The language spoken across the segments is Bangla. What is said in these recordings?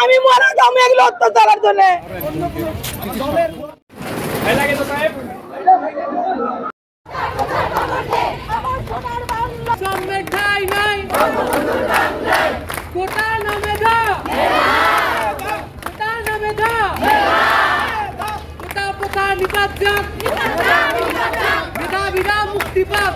আমি মারা যাবো এগুলো অত্যাচারের জন্য। মুক্তি পাক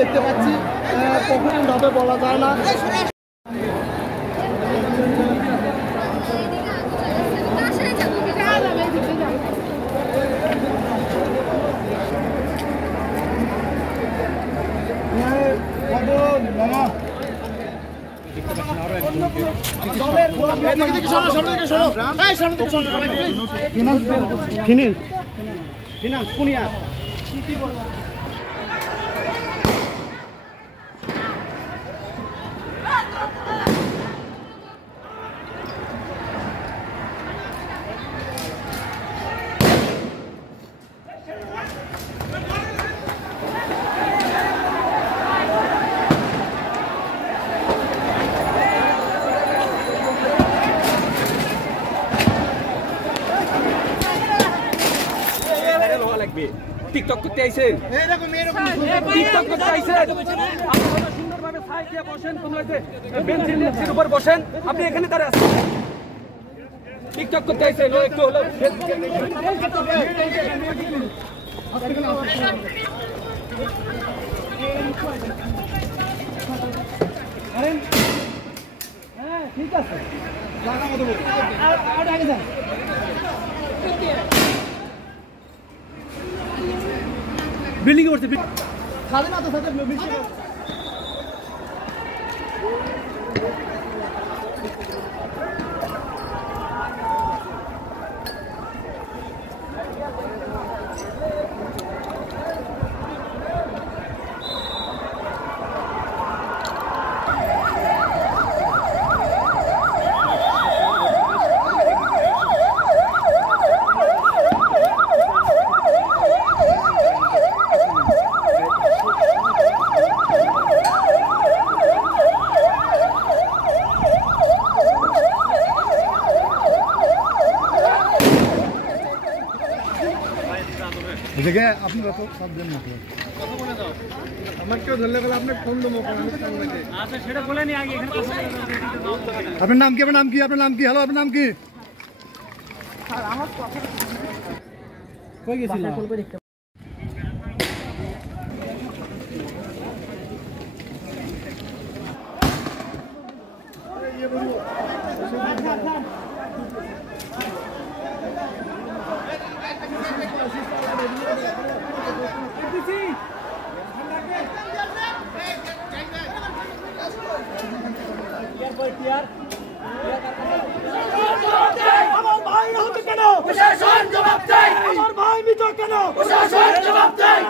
দেখতে পাচ্ছি কখন ভাবে বলা যায় না। টিকটক করতে আইছেন, টিকটক করতে আইছেন, আপনারা সুন্দরভাবে ছায়া দিয়ে বসেন, কোন বেঞ্চের উপর বসেন, আপনি এখানে দাঁড়িয়ে আছেন, টিকটক করতে আইছেন, একটু হলো হ্যাঁ ঠিক আছে জায়গা মতো আর আগে যান বিল্ডিং করতে খালি না তো সাথে বিল্ডিং দেখে আপনারা তো সব দেন না কথা বলে দাও আমার কেউ ধরলে বলে আপনি ফোন দেবো আচ্ছা সেটা বলে নি আগে এখানে আপনার নাম কি আপনার নাম কি হ্যালো আপনার নাম কি স্যার আমার কথা কই গেছিলাম আমার ভাই আহত কেন প্রশাসন জবাব চাই আমার ভাই মৃত কেন প্রশাসন জবাব চাই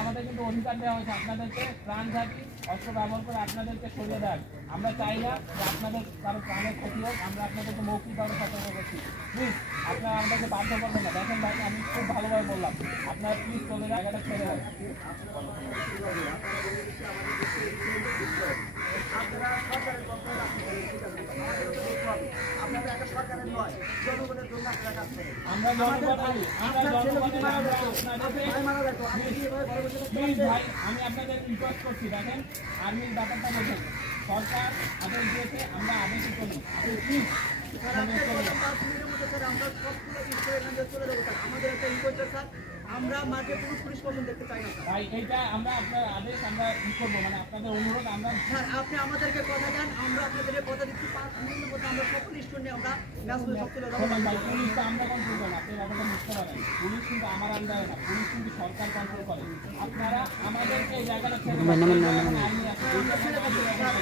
আমাদের কিন্তু অধিকার দেওয়া হয়েছে আপনাদেরকে প্রাণ ঘাতী অস্ত্র ব্যবহার করে আপনাদেরকে সরিয়ে দেন আমরা চাই না যে আপনাদের কারো প্রাণের ক্ষতি হোক আমরা আপনাদেরকে মৌখিকভাবে সতর্ক করছি প্লিজ আপনারা আমাদেরকে বাধ্য করবেন না দেখেন ভাই আমি খুব ভালোভাবে বললাম আপনারা প্লিজ চলে জায়গাটা ছেড়ে দেন আমরা ভাই আমি আপনাদের রিকোয়েস্ট করছি দেখেন আর্মির ব্যাপারটা বোঝেন সরকার আদেশ দিয়েছে আমরা আদেশ করি আপনি প্লিজ আমরা মাঠে পুরো পুলিশ প্রশাসন দেখতে চাই না ভাই এইটা আমরা আপনার আদেশ আমরা ই করবো মানে আপনাদের অনুরোধ আমরা স্যার আপনি আমাদেরকে কথা দেন আমরা আপনাদের কথা দিচ্ছি 5 মিনিটের মধ্যে আমরা সব পুলিশ নিয়ে আমরা ম্যাচ সব চলে যাবো ভাই পুলিশ তো আমরা কন্ট্রোল করি আপনি ব্যাপারটা বুঝতে পারেন পুলিশ কিন্তু আমার আন্ডারে না পুলিশ কিন্তু সরকার কন্ট্রোল করে আপনারা আমাদেরকে এই জায়গাটা ছেড়ে আর্মি আছে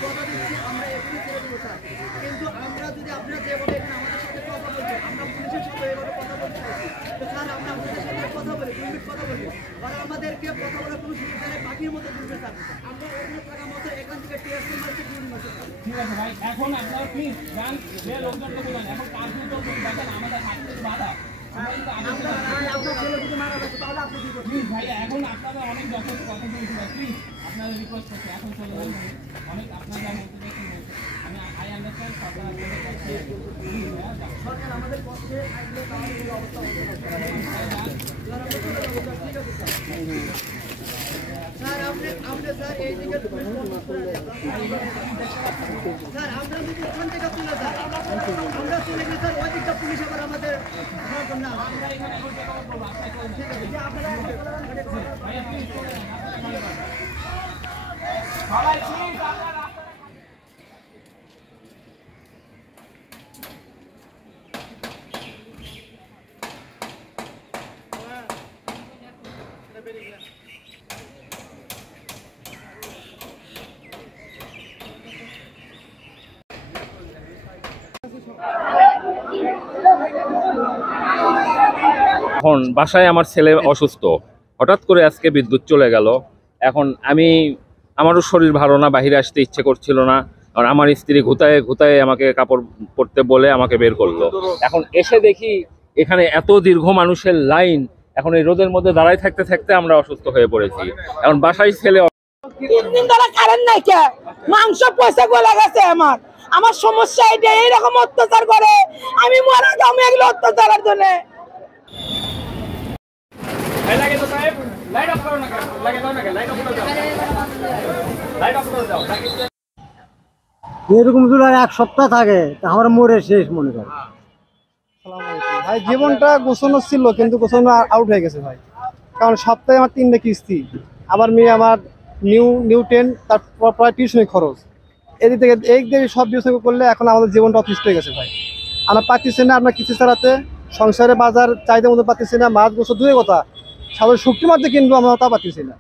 কথা দিচ্ছি আমরা এখনই ছেড়ে দেবো স্যার কিন্তু আমরা যদি আপনারা যেভাবে এখানে আমাদের সাথে কথা বলছেন আমরা পুলিশের সাথে এভাবে কথা বলতে চাইছি তো স্যার আমরা আপনাদের সাথে কথা বলি 2 মিনিট কথা বলি আর আমাদেরকে কথা বলার কোনো সুযোগ দেয় পাখির মতো ঘুরবে স্যার আমরা ওখানে থাকা মতো এখান থেকে টিএসসি মারতে দিন মাসে ঠিক আছে ভাই এখন আপনারা প্লিজ যান যে লোকজনকে বলেন এখন কাজ চলছে দেখেন আমাদের হাত থেকে বাধা আপনার ছেলে যদি মারা যাচ্ছে তাহলে আপনি কি করবেন প্লিজ ভাই এখন আপনারা অনেক যথেষ্ট কথা বলছি প্লিজ আপনাদের রিকোয়েস্ট করছি এখন চলে যান অনেক আপনারা যা বলতে দেখুন আমি আই আন্ডারস্ট্যান্ড সরকার আপনাদের কাছে সরকার আমাদের পক্ষে আসলে তাহলে এই অবস্থা হবে স্যার আপনি স্যার এই দিকে স্যার আমরা যদি ওখান থেকে তুলে যাই আমরা চলে গেলে স্যার ওই দিকটা পুলিশ আবার আমাদের না আমরা এখানে এখন চেক আউট করবো আপনারা চলে যান আপনারা ভাইয়া প্লিজ চলে যান সবাই প্লিজ আপনারা এখন বাসায় আমার ছেলে অসুস্থ, হঠাৎ করে আজকে বিদ্যুৎ চলে গেল। এখন আমারও শরীর ভালো না, বাইরে আসতে ইচ্ছে করছিল না। আর আমার স্ত্রী ঘুতায় আমাকে কাপড় পরতে বলে আমাকে বের করলো। এখন এসে দেখি এখানে এত দীর্ঘ মানুষের লাইন, এখন এই রোদের মধ্যে দাঁড়ায় থাকতে থাকতে আমরা অসুস্থ হয়ে পড়েছি। এখন বাসায় ছেলে 3 দিন ধরে কারেন্ট নাই, কে মাংস পয়সা গলে গেছে। আমার সমস্যা এটা, এইরকম অত্যাচার করে আমি মরা যাবো এগুলো অত্যাচারের জন্য। এরকম যদি আর 1 সপ্তাহ থাকে তা আমার মরে শেষ মনে করে। ভাই জীবনটা গোছানো ছিল কিন্তু গোছানো আউট হয়ে গেছে ভাই, কারণ সপ্তাহে আমার 3টা কিস্তি, আবার মেয়ে আমার নিউ টেন, তারপর প্রায় টিউশনি খরচ, এদিক থেকে এই দিয়ে সব বিবেচনা করলে এখন আমাদের জীবনটা অতিষ্ঠ হয়ে গেছে ভাই। আমরা পাচ্ছি না আপনার কিছু চালাতে, সংসারে বাজার চাহিদা মতো পাচ্ছি না, মাছ গোছ দূরে কথা, সাধারণ শুক্তির মধ্যে কিনবো আমরা তা পাচ্ছি না।